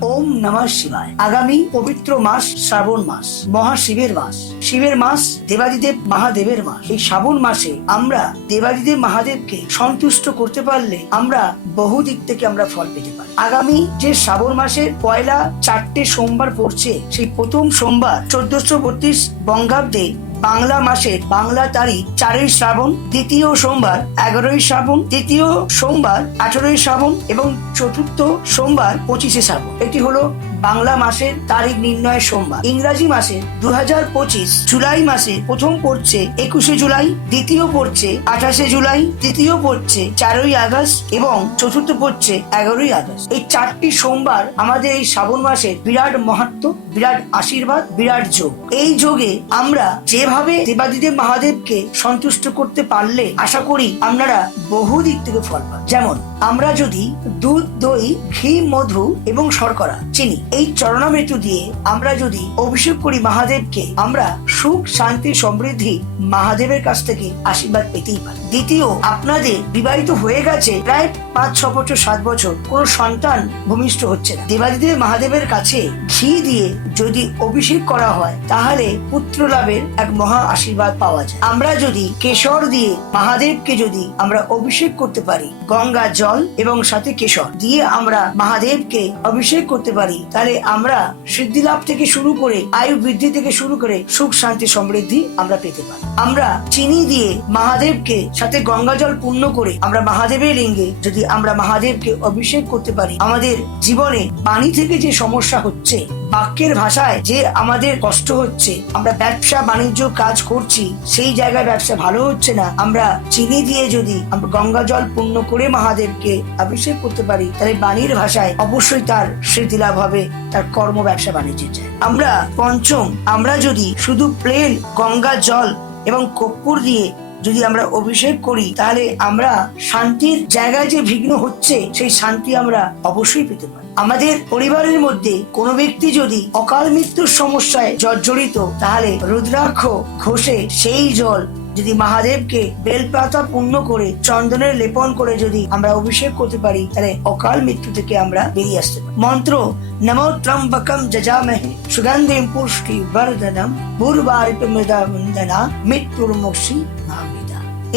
ওম নমঃ শিবায়। আগামী পবিত্র মাস শ্রাবণ মাস, মহাশিবের মাস। শিবের মাস দেবাদিদেব মহাদেবের মাস। এই শ্রাবণ মাসে আমরা দেবাদিদেব মহাদেবকে সন্তুষ্ট করতে পারলে আমরা বহু দিক থেকে আমরা ফল পেতে পারি। আগামী যে শ্রাবণ মাসের পয়লা চারটে সোমবার পড়ছে, সেই প্রথম সোমবার চোদ্দশো বত্রিশ বঙ্গাব্দে বাংলা মাসে বাংলা তারিখ চারই শ্রাবণ, দ্বিতীয় সোমবার এগারোই শ্রাবণ, তৃতীয় সোমবার আঠারোই শ্রাবণ এবং চতুর্থ সোমবার পঁচিশে শ্রাবণ। এটি হলো বাংলা মাসের তারিখ নির্ণয় সোমবার। ইংরাজি মাসের দু হাজার পঁচিশ জুলাই মাসে প্রথম পড়ছে একুশে জুলাই, দ্বিতীয় পড়ছে আঠাশে জুলাই, তৃতীয় পড়ছে চারই আগস্ট এবং চতুর্থ পড়ছে এগারোই আগস্ট। এই চারটি সোমবার আমাদের এই শ্রাবণ মাসের বিরাট মাহাত্ম বিরাট আশীর্বাদ, বিরাট যোগ। এই যোগে আমরা যেভাবে দেবাদিদেব মহাদেবকে সন্তুষ্ট করতে পারলে, আশা করি আপনারা বহু দিক থেকে ফল পান যেমন, আমরা যদি দুধ, দই, ঘি, মধু এবং শর্করা চিনি এই চরণামৃত দিয়ে আমরা যদি অভিষেক করি মহাদেবকে আমরা সুখ, শান্তি, সমৃদ্ধি মহাদেবের কাছ থেকে আশীর্বাদ পেতেই পারি। দ্বিতীয়, আপনাদের বিবাহিত হয়ে গেছে প্রায় পাঁচ, ছ বছর, সাত বছর। কোন সন্তান ভূমিষ্ঠ হচ্ছে না। দেবাদিদেব মহাদেবের কাছে ঘি দিয়ে যদি অভিষেক করা হয়, তাহলে পুত্র লাভের এক মহা আশীর্বাদ পাওয়া যায়। আমরা যদি কেশর দিয়ে, মহাদেবকে যদি আমরা অভিষেক করতে পারি, গঙ্গা জল এবং সাথে কেশর দিয়ে আমরা মহাদেবকে অভিষেক করতে পারি, তাহলে আমরা সিদ্ধি লাভ থেকে শুরু করে, আয়ু বৃদ্ধি থেকে শুরু করে সুখ শান্তি সমৃদ্ধি আমরা পেতে পারি। আমরা চিনি দিয়ে মহাদেবকে সাথে গঙ্গা জল পূর্ণ করে আমরা মহাদেবের লিঙ্গে যদি আমরা মহাদেবকে অভিষেক করতে পারি, আমাদের জীবনে বাণী থেকে যে সমস্যা হচ্ছে বাক্যের ভাষায় যে আমাদের কষ্ট হচ্ছে, আমরা ব্যবসা বাণিজ্য কাজ করছি, সেই জায়গায় ব্যবসা ভালো হচ্ছে না, আমরা চিনি দিয়ে যদি আমরা গঙ্গা জল পূর্ণ করে মহাদেবকে অভিষেক করতে পারি, তাহলে বাণীর ভাষায় অবশ্যই তার স্মৃতি লাভ হবে, তার কর্ম ব্যবসা বাণিজ্যের যায়। আমরা পঞ্চম, আমরা যদি শুধু প্লেন গঙ্গা জল এবং কর্পূর দিয়ে যদি আমরা অভিষেক করি, তাহলে আমরা শান্তির জায়গায় যে বিঘ্ন হচ্ছে, সেই শান্তি আমরা অবশ্যই পেতে পারি। আমাদের পরিবারের মধ্যে কোনো ব্যক্তি যদি অকাল মৃত্যুর সমস্যায় জর্জরিত, তাহলে রুদ্রাক্ষ ঘষে সেই জল যদি মহাদেবকে বেলপাতা পূর্ণ করে, চন্দনের লেপন করে যদি আমরা অভিষেক করতে পারি, তাহলে অকাল মৃত্যু থেকে আমরা বেরিয়ে আসতে পারি। মন্ত্র, নমো ত্রম্বকম যজামহে সুগন্ধিম পুষ্টি বর্ধনম পূর্বারিত মৃদা বন্দনা নামিদা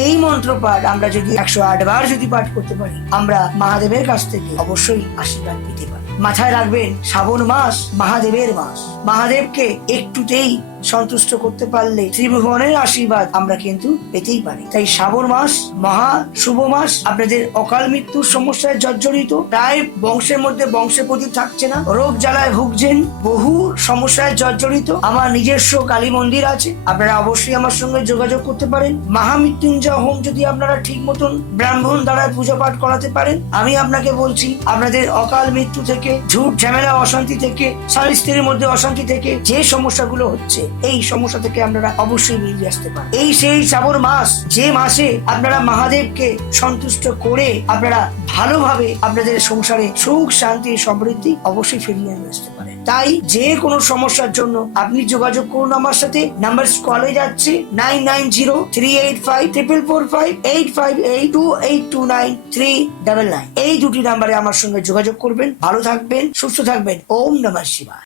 এই মন্ত্র পাঠ আমরা যদি একশো আট বার যদি পাঠ করতে পারি, আমরা মহাদেবের কাছ থেকে অবশ্যই আশীর্বাদ পেতে পারি। মাথায় রাখবেন, শ্রাবণ মাস মহাদেবের মাস। মহাদেবকে একটুতেই সন্তুষ্ট করতে পারলে ত্রিভুবনের আশীর্বাদ আমরা কিন্তু পেতেই পারি। তাই শ্রাবণ মাস, মহা শুভ মাস, আপনাদের অকাল মৃত্যুর সমস্যায় জর্জরিত। প্রায় বংশের মধ্যে বংশে প্রদীপ থাকছে না। রোগ জ্বালায় ভুগছেন, বহু সমস্যায় জর্জরিত। আমার নিজস্ব কালী মন্দির আছে, আপনারা অবশ্যই আমার সঙ্গে যোগাযোগ করতে পারেন। মহামৃত্যুঞ্জয় হোম যদি আপনারা ঠিক মতন ব্রাহ্মণ দ্বারা পুজো পাঠ করাতে পারেন, আমি আপনাকে বলছি, আপনাদের অকাল মৃত্যু থেকে, ঝুট ঝামেলা, অশান্তি থেকে, স্বামী স্ত্রীর মধ্যে অশান্তি থেকে যে সমস্যাগুলো হচ্ছে এই সমস্যা থেকে আপনারা অবশ্যই বেরিয়ে আসতে পারেন। এই সেই শ্রাবণ মাস, যে মাসে আপনারা মহাদেবকে সন্তুষ্ট করে আপনারা ভালোভাবে আপনাদের সংসারে সুখ, শান্তি, সমৃদ্ধি অবশ্যই ফিরিয়ে নিয়ে আসতে পারেন। তাই যে কোনো সমস্যার জন্য আপনি যোগাযোগ করুন আমার সাথে। নাম্বার কলে যাচ্ছে nine nine zero three eight five triple four five eight five eight two eight two nine three double nine এই দুটি নাম্বারে আমার সঙ্গে যোগাযোগ করবেন। ভালো থাকবেন, সুস্থ থাকবেন। ওম নমঃ শিবায়।